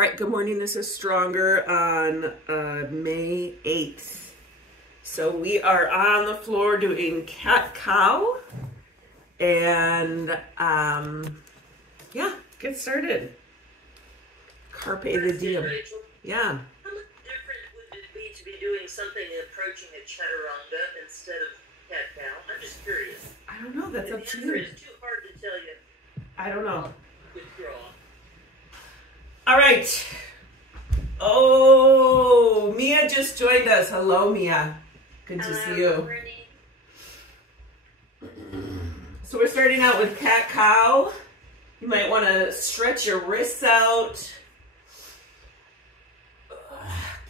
All right, good morning. This is Stronger on May 8th. So we are on the floor doing cat-cow. And yeah, get started. Carpe the diem. Yeah. How much different would it be to be doing something approaching a chaturanga instead of cat-cow? I'm just curious. I don't know. That's up to you. The answer is too hard to tell you. I don't know. Withdraw. All right. Oh, Mia just joined us. Hello, Mia. Good to see you. So we're starting out with cat-cow. You might want to stretch your wrists out.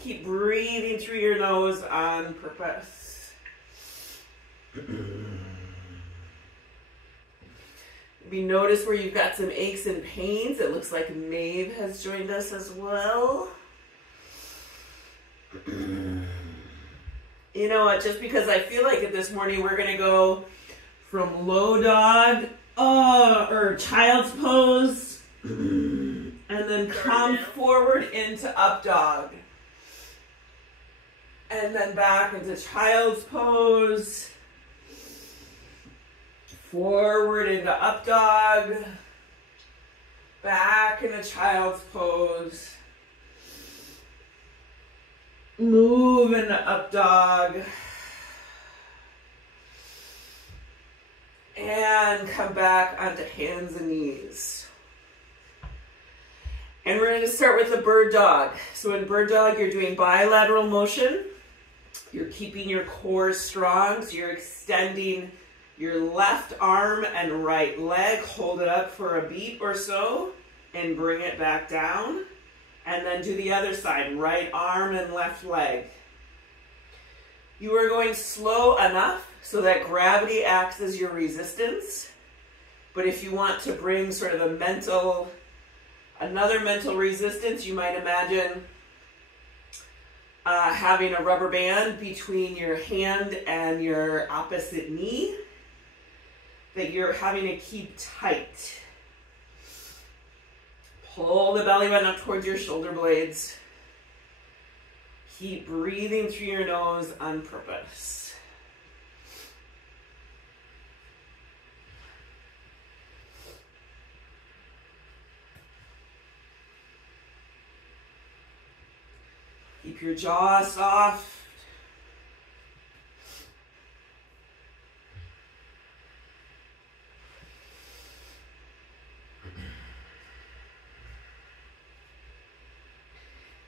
Keep breathing through your nose on purpose. Maybe notice where you've got some aches and pains. It looks like Maeve has joined us as well. You know what, just because I feel like it this morning, we're going to go from low dog or child's pose and then come forward into up dog. And then back into child's pose. Forward into up dog. Back into child's pose. Move into up dog. And come back onto hands and knees. And we're going to start with the bird dog. So in bird dog, you're doing bilateral motion. You're keeping your core strong. So you're extending your left arm and right leg. Hold it up for a beat or so and bring it back down. And then do the other side, right arm and left leg. You are going slow enough so that gravity acts as your resistance. But if you want to bring sort of another mental resistance, you might imagine having a rubber band between your hand and your opposite knee that you're having to keep tight. Pull the belly button up towards your shoulder blades. Keep breathing through your nose on purpose. Keep your jaw soft.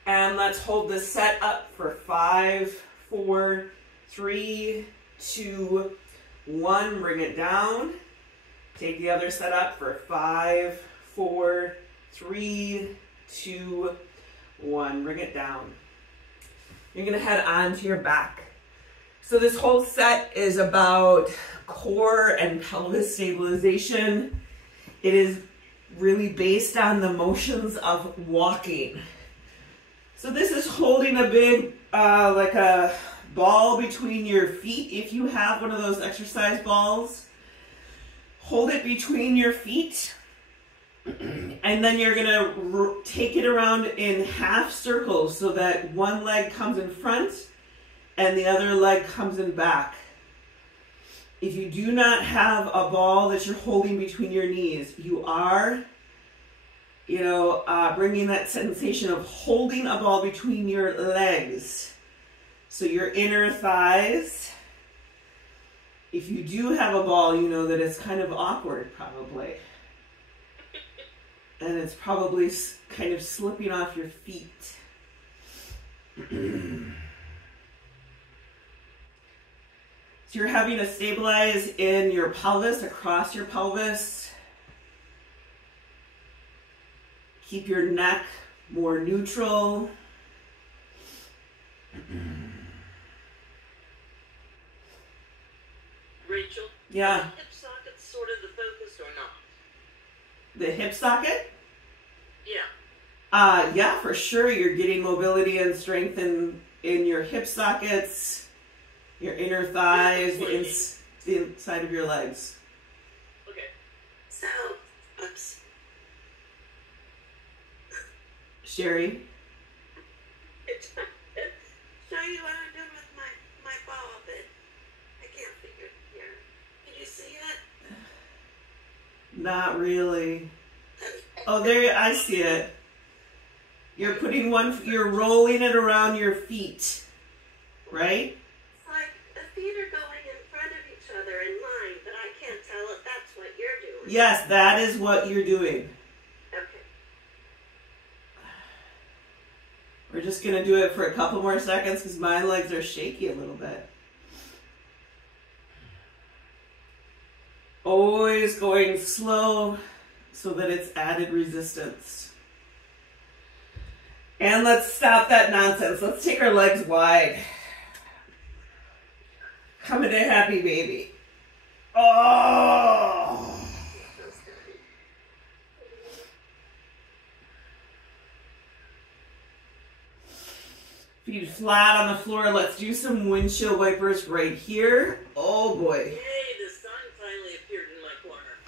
And let's hold this set up for 5, 4, 3, 2, 1. Bring it down. Take the other set up for 5, 4, 3, 2, 1. Bring it down. You're going to head onto your back. So this whole set is about core and pelvis stabilization. It is really based on the motions of walking. So this is holding a big, like a ball between your feet. If you have one of those exercise balls, hold it between your feet. And then you're gonna take it around in half circles so that one leg comes in front and the other leg comes in back. If you do not have a ball that you're holding between your knees, you are bringing that sensation of holding a ball between your legs. So your inner thighs. If you do have a ball, you know that it's kind of awkward probably. And it's probably kind of slipping off your feet. So you're having to stabilize in your pelvis, across your pelvis. Keep your neck more neutral. Rachel? Yeah. Is the hip socket sort of the focus or not? The hip socket? Yeah. Yeah, for sure. You're getting mobility and strength in your hip sockets, your inner thighs, the inside of your legs. Okay. So, oops. Sherry? Show you what I'm doing with my ball, but I can't figure it here. Can you see it? Not really. Oh, there, I see it. You're putting you're rolling it around your feet, right? It's like the feet are going in front of each other in line, but I can't tell if that's what you're doing. Yes, that is what you're doing. Okay. We're just going to do it for a couple more seconds because my legs are shaky a little bit. Always going slow so that it's added resistance. And let's stop that nonsense. Let's take our legs wide. Come into happy baby. Oh! Feet flat on the floor. Let's do some windshield wipers right here. Oh boy. Yay, the sun finally appeared in my corner.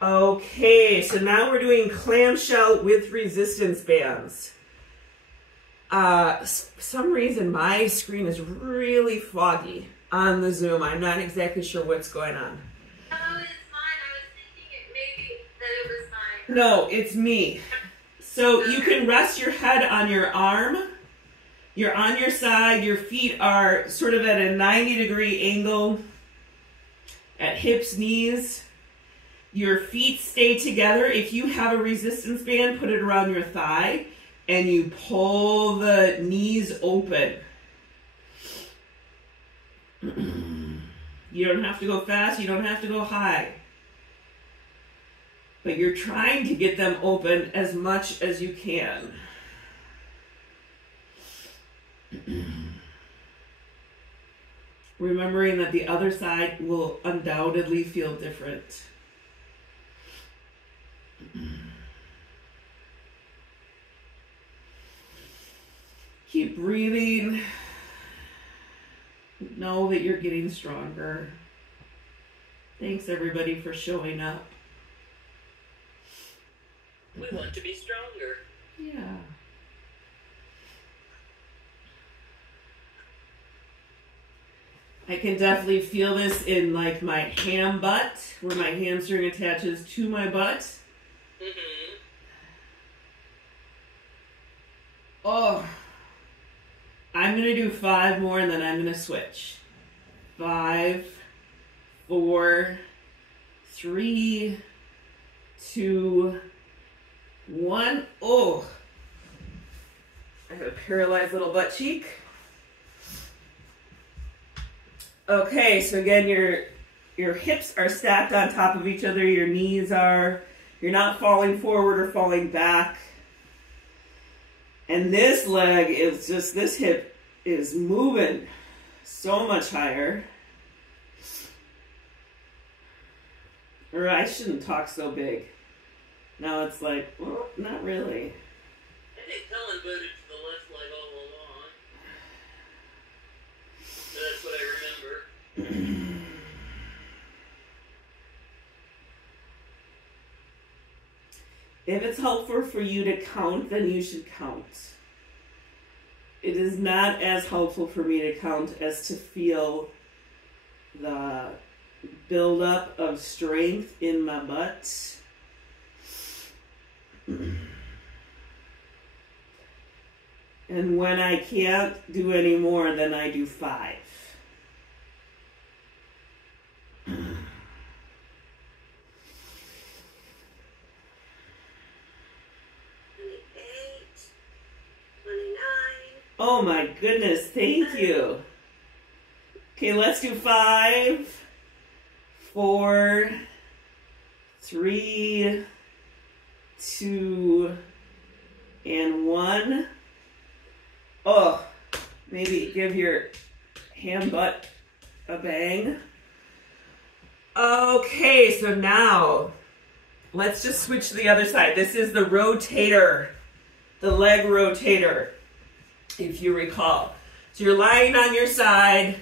Okay, so now we're doing clamshell with resistance bands. For some reason my screen is really foggy on the Zoom. I'm not exactly sure what's going on. Oh, it's mine. I was thinking maybe that it was mine. No, it's me. So you can rest your head on your arm. You're on your side. Your feet are sort of at a 90-degree angle at hips, knees. Your feet stay together. If you have a resistance band, put it around your thigh and you pull the knees open. You don't have to go fast. You don't have to go high. But you're trying to get them open as much as you can. Remembering that the other side will undoubtedly feel different. Keep breathing. Know that you're getting stronger. Thanks everybody for showing up. We want to be stronger. Yeah. I can definitely feel this in like my ham butt, where my hamstring attaches to my butt. Mm-hmm. Oh. I'm going to do 5 more and then I'm going to switch. 5, 4, 3, 2, 1. Oh. I have a paralyzed little butt cheek. Okay, so again, your hips are stacked on top of each other. Your knees are, you're not falling forward or falling back. And this leg is just, this hip is moving so much higher. Or I shouldn't talk so big. Now it's like, well, not really. I think Helen voted for the left leg all along. That's what I remember. If it's helpful for you to count, then you should count. It is not as helpful for me to count as to feel the buildup of strength in my butt. And when I can't do any more, then I do 5. 29. Oh my goodness, thank you. Okay, let's do 5, 4, 3, 2, and 1. Oh, maybe give your hand butt a bang. Okay, so now let's just switch to the other side. This is the rotator the leg rotator, if you recall. So you're lying on your side,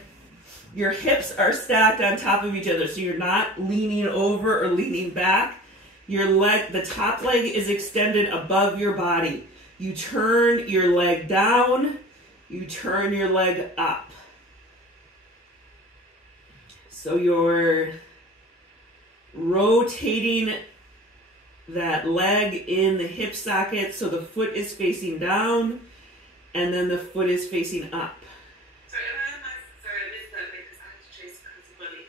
your hips are stacked on top of each other, so you're not leaning over or leaning back. Your leg, the top leg is extended above your body. You turn your leg down, you turn your leg up. So you're rotating that leg in the hip socket so the foot is facing down and then the foot is facing up. Sorry, I missed that because I had to chase the bunny.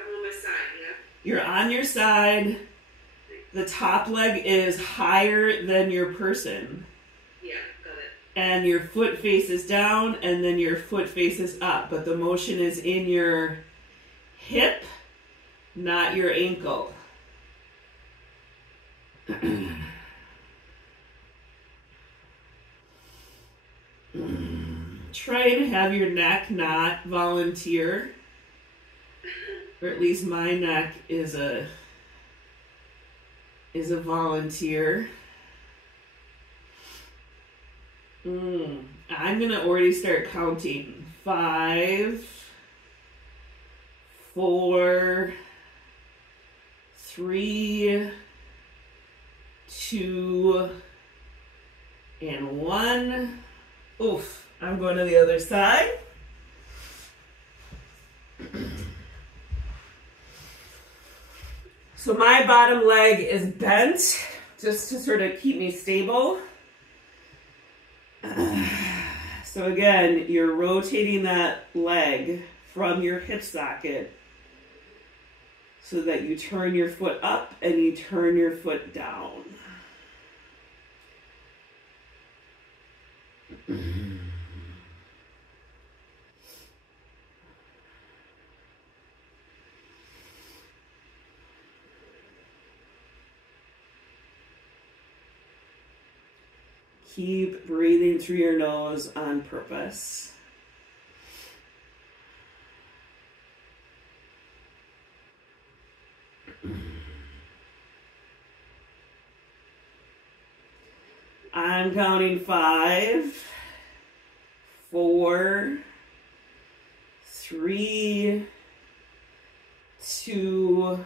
I'm on my side, yeah? You're on your side. The top leg is higher than your person. Yeah, got it. And your foot faces down and then your foot faces up. But the motion is in your hip, not your ankle. Try and have your neck not volunteer. Or at least my neck is a volunteer. I'm gonna already start counting. 5, 4, 3, 2, and 1. Oof, I'm going to the other side. So my bottom leg is bent just to sort of keep me stable. So again, you're rotating that leg from your hip socket so that you turn your foot up and you turn your foot down. Keep breathing through your nose on purpose. I'm counting 5, 4, 3, 2,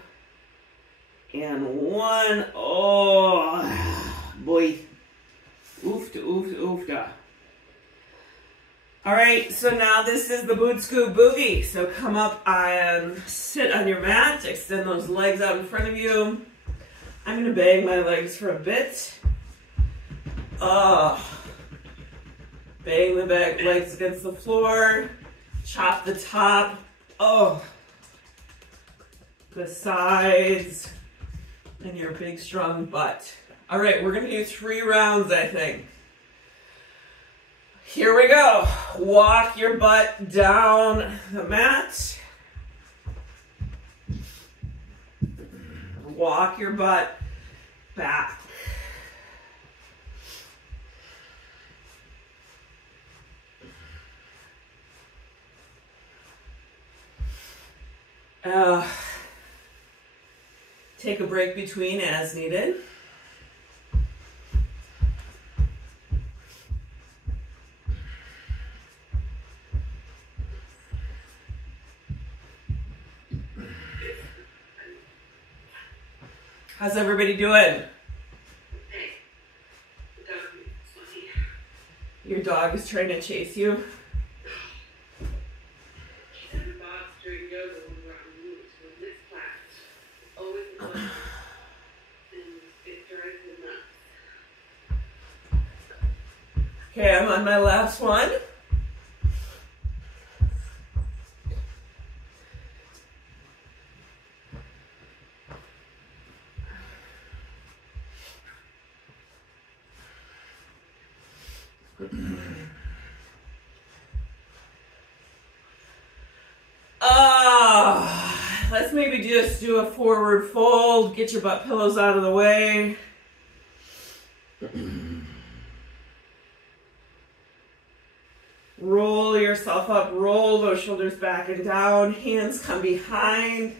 and 1. Oh, boy. Oofta, oofta, oofta. All right, so now this is the boot scoop boogie. So come up and sit on your mat, extend those legs out in front of you. I'm gonna bang my legs for a bit. Bang the back legs against the floor, chop the top. The sides, and your big strong butt. All right, we're gonna do 3 rounds, I think. Here we go. Walk your butt down the mat. Walk your butt back. Take a break between as needed. How's everybody doing? Your dog is trying to chase you? Okay, I'm on my last one. Let's maybe just do a forward fold. Get your butt pillows out of the way. Roll yourself up, roll those shoulders back and down. Hands come behind.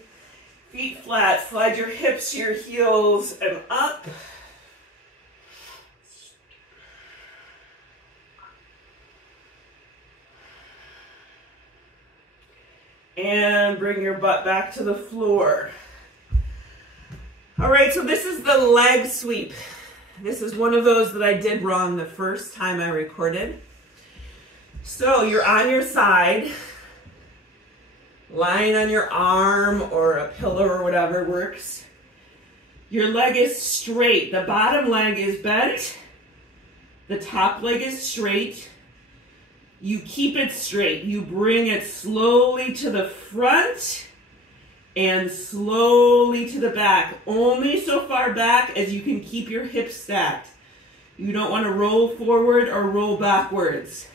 Feet flat. Slide your hips to your heels and up. And bring your butt back to the floor. All right, so this is the leg sweep. This is one of those that I did wrong the first time I recorded. So you're on your side, lying on your arm or a pillow or whatever works. Your leg is straight. The bottom leg is bent. The top leg is straight. You keep it straight. You bring it slowly to the front and slowly to the back. Only so far back as you can keep your hips stacked. You don't want to roll forward or roll backwards.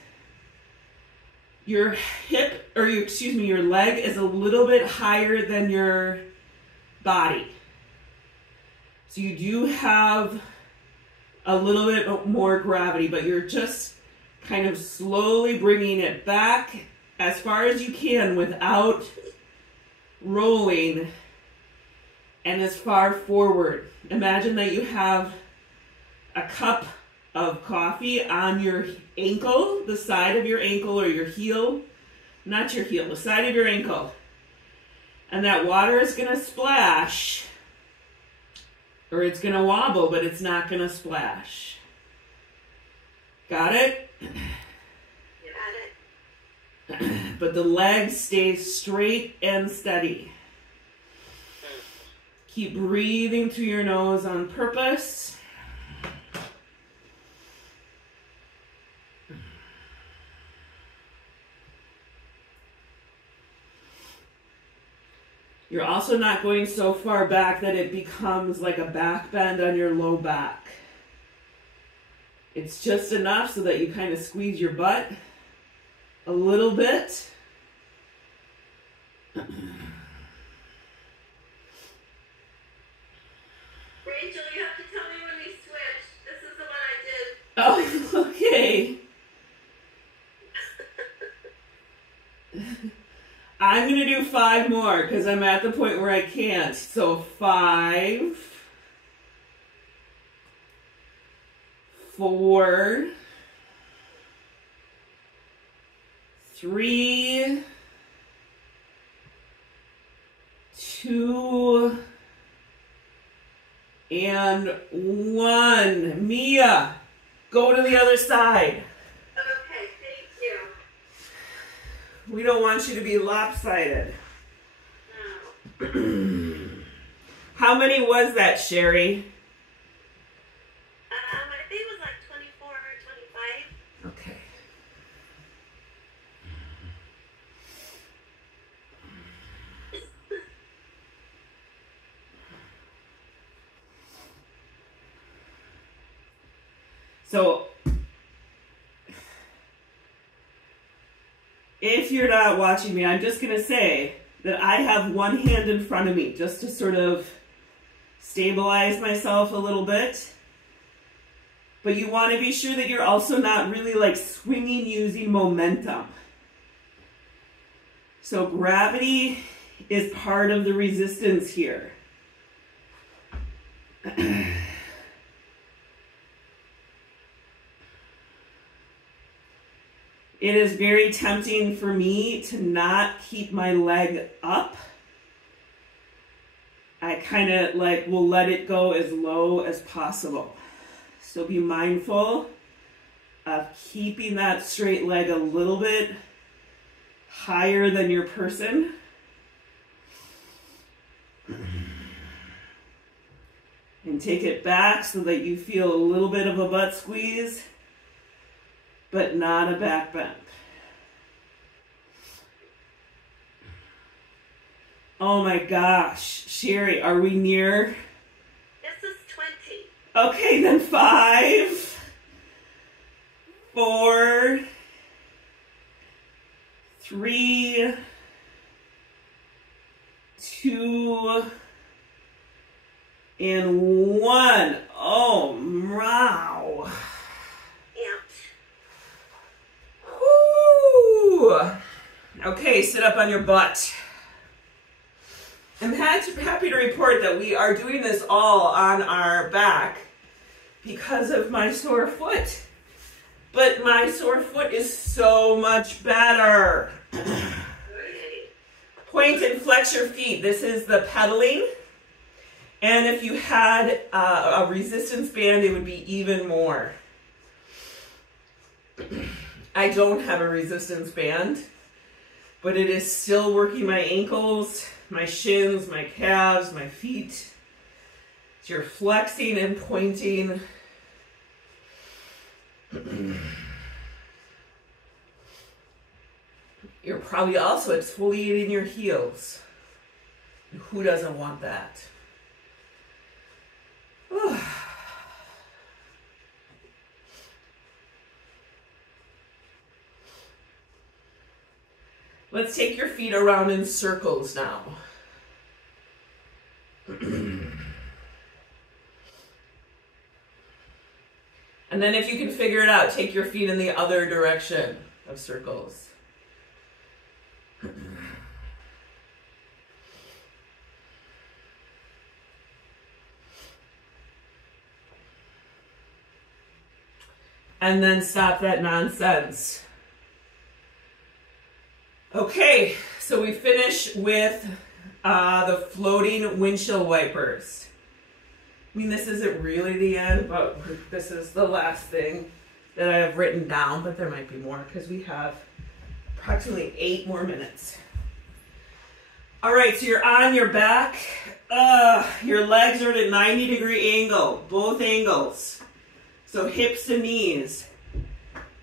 Your hip, or your leg is a little bit higher than your body. So you do have a little bit more gravity, but you're just kind of slowly bringing it back as far as you can without rolling and as far forward. Imagine that you have a cup of coffee on your ankle, the side of your ankle or your heel, not your heel, the side of your ankle. And that water is going to splash, or it's going to wobble, but it's not going to splash. Got it? Got it. But the leg stays straight and steady. Keep breathing through your nose on purpose. You're also not going so far back that it becomes like a back bend on your low back. It's just enough so that you kind of squeeze your butt a little bit. Rachel, you have to tell me when we switch. This is the one I did. Oh, okay. I'm going to do 5 more because I'm at the point where I can't. So 5, 4, 3, 2, and 1. Mia, go to the other side. Okay, thank you. We don't want you to be lopsided. No. How many was that, Sherry? I think it was like 24 or 25. Okay. So, if you're not watching me, I'm just going to say that I have one hand in front of me just to sort of stabilize myself a little bit. But you want to be sure that you're also not really like swinging using momentum. So gravity is part of the resistance here. It is very tempting for me to not keep my leg up. I kind of like will let it go as low as possible. So be mindful of keeping that straight leg a little bit higher than your person. And take it back so that you feel a little bit of a butt squeeze, but not a back bend. Oh my gosh, Sherry, are we near? This is 20. Okay, then 5, 4, 3, 2, and 1. Oh, wow. Woo! Okay, sit up on your butt. I'm happy to report that we are doing this all on our back because of my sore foot. But my sore foot is so much better. Point and flex your feet. This is the pedaling. And if you had a resistance band, it would be even more. I don't have a resistance band, but it is still working my ankles, my shins, my calves, my feet. So you're flexing and pointing. You're probably also exfoliating your heels. Who doesn't want that? Let's take your feet around in circles now. And then if you can figure it out, take your feet in the other direction of circles. And then stop that nonsense. Okay, so we finish with the floating windshield wipers. I mean, this isn't really the end, but this is the last thing that I have written down, but there might be more because we have approximately 8 more minutes. All right, so you're on your back. Your legs are at a 90-degree angle, both angles. So hips to knees.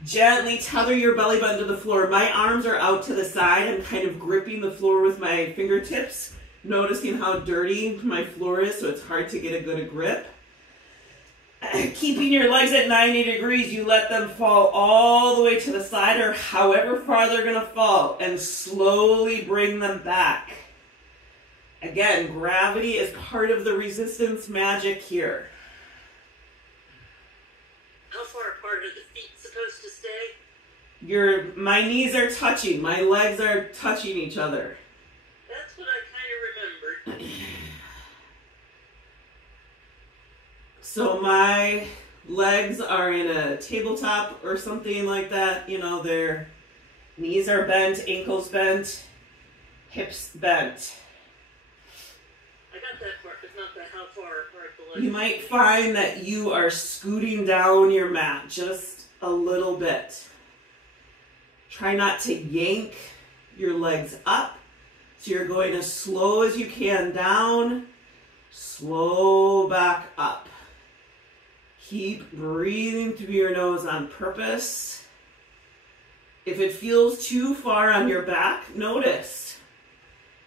Gently tether your belly button to the floor. My arms are out to the side. I'm kind of gripping the floor with my fingertips, noticing how dirty my floor is, so it's hard to get a good grip. Keeping your legs at 90 degrees, you let them fall all the way to the side or however far they're going to fall, and slowly bring them back. Again, gravity is part of the resistance magic here. How far apart are the feet supposed to stay? My knees are touching. My legs are touching each other. That's what I kind of remembered. So my legs are in a tabletop or something like that. You know, their knees are bent, ankles bent, hips bent. I got that part, but not that how far apart the legs. You might find that you are scooting down your mat just a little bit. Try not to yank your legs up. So you're going as slow as you can down, slow back up. Keep breathing through your nose on purpose. If it feels too far on your back, notice.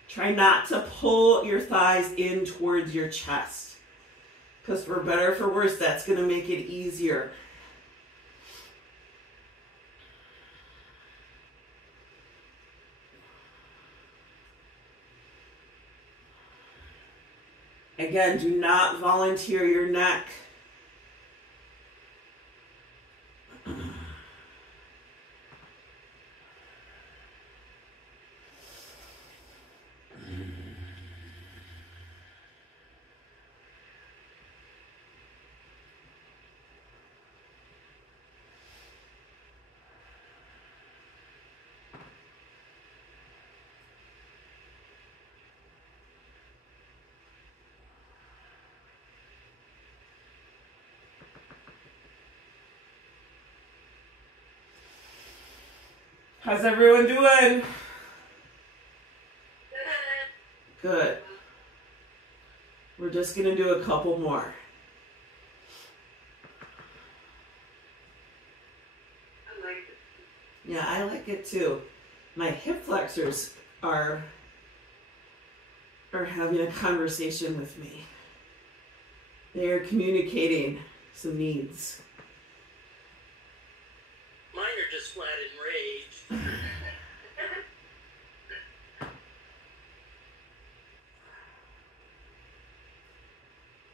Try not to pull your thighs in towards your chest. Because for better or for worse, that's going to make it easier. Again, do not volunteer your neck. How's everyone doing? Good. We're just going to do a couple more. I like it. Yeah, I like it too. My hip flexors are having a conversation with me. They are communicating some needs. Mine are just flat enraged.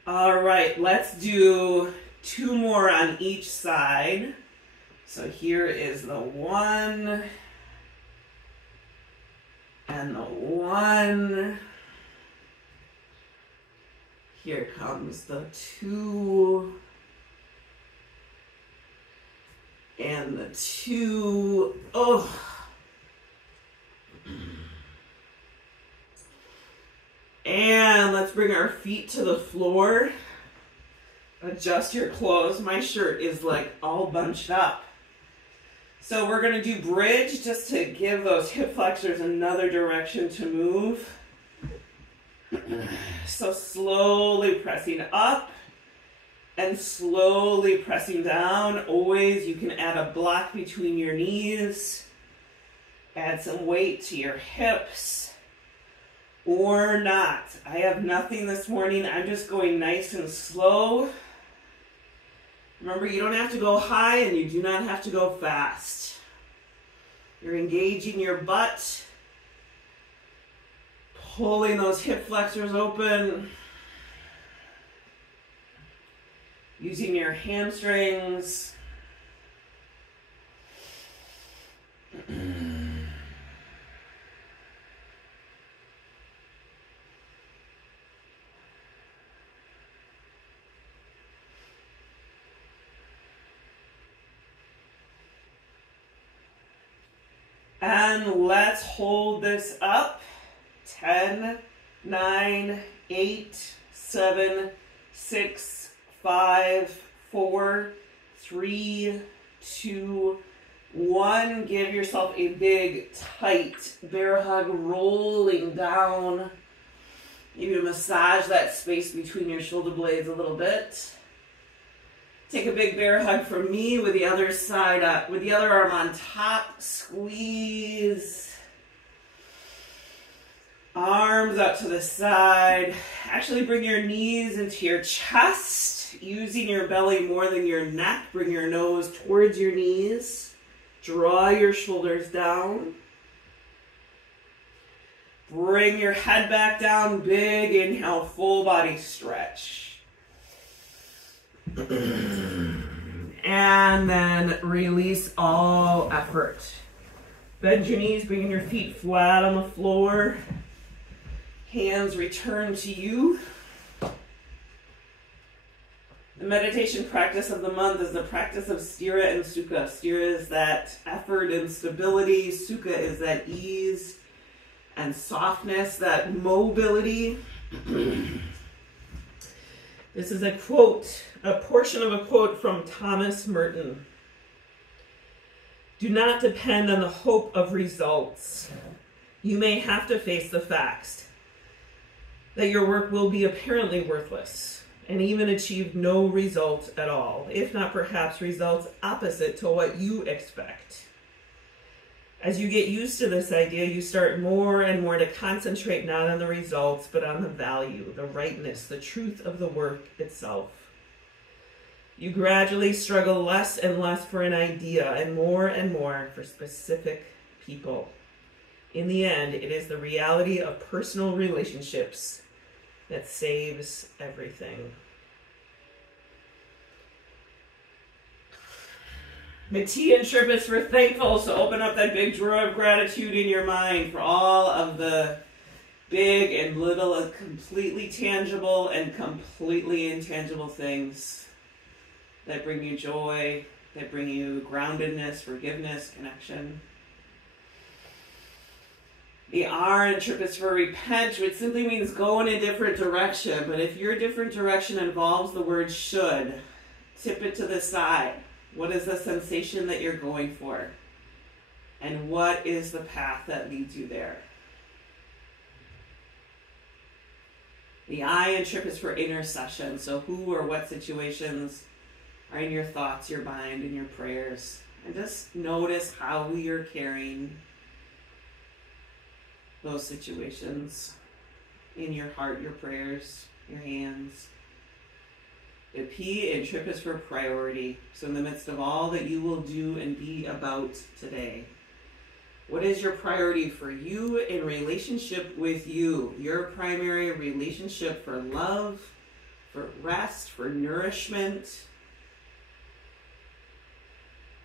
All right, let's do 2 more on each side. So here is the 1 and the 1. Here comes the 2 and the 2. Oh. bring our feet to the floor. Adjust your clothes. My shirt is like all bunched up. So we're going to do bridge just to give those hip flexors another direction to move. So slowly pressing up and slowly pressing down. Always you can add a block between your knees. Add some weight to your hips or not. I have nothing this morning. I'm just going nice and slow. Remember, you don't have to go high and you do not have to go fast. You're engaging your butt, pulling those hip flexors open, using your hamstrings. And let's hold this up. 10, 9, 8, 7, 6, 5, 4, 3, 2, 1. Give yourself a big, tight bear hug, rolling down. Maybe massage that space between your shoulder blades a little bit. Take a big bear hug from me with the other side up, with the other arm on top. Squeeze. Arms up to the side. Actually bring your knees into your chest, using your belly more than your neck. Bring your nose towards your knees. Draw your shoulders down. Bring your head back down. Big inhale, full body stretch. And then release all effort. Bend your knees, bringing your feet flat on the floor. Hands return to you. The meditation practice of the month is the practice of sthira and sukha. Sthira is that effort and stability. Sukha is that ease and softness, that mobility. This is a quote, a portion of a quote from Thomas Merton. Do not depend on the hope of results. You may have to face the facts that your work will be apparently worthless and even achieve no result at all, if not perhaps results opposite to what you expect. As you get used to this idea, you start more and more to concentrate not on the results, but on the value, the rightness, the truth of the work itself. You gradually struggle less and less for an idea and more for specific people. In the end, it is the reality of personal relationships that saves everything. Mati and Trip is for thankful, so open up that big drawer of gratitude in your mind for all of the big and little and completely tangible and completely intangible things that bring you joy, that bring you groundedness, forgiveness, connection. The R in Trip is for repent, which simply means go in a different direction. But if your different direction involves the word should, tip it to the side. What is the sensation that you're going for? And what is the path that leads you there? The I in Trip is for intercession. So who or what situations are in your thoughts, your mind, and your prayers? And just notice how you're carrying those situations in your heart, your prayers, your hands. The P in Trip is for priority. So in the midst of all that you will do and be about today, what is your priority for you in relationship with you? Your primary relationship for love, for rest, for nourishment.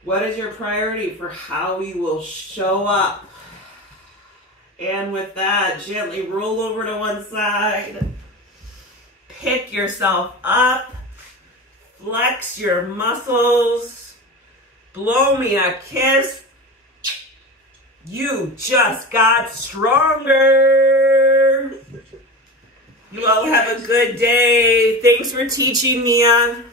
What is your priority for how you will show up? And with that, gently roll over to one side. Pick yourself up. Flex your muscles. Blow me a kiss. You just got stronger. You all have good day. Thanks for teaching, Mia.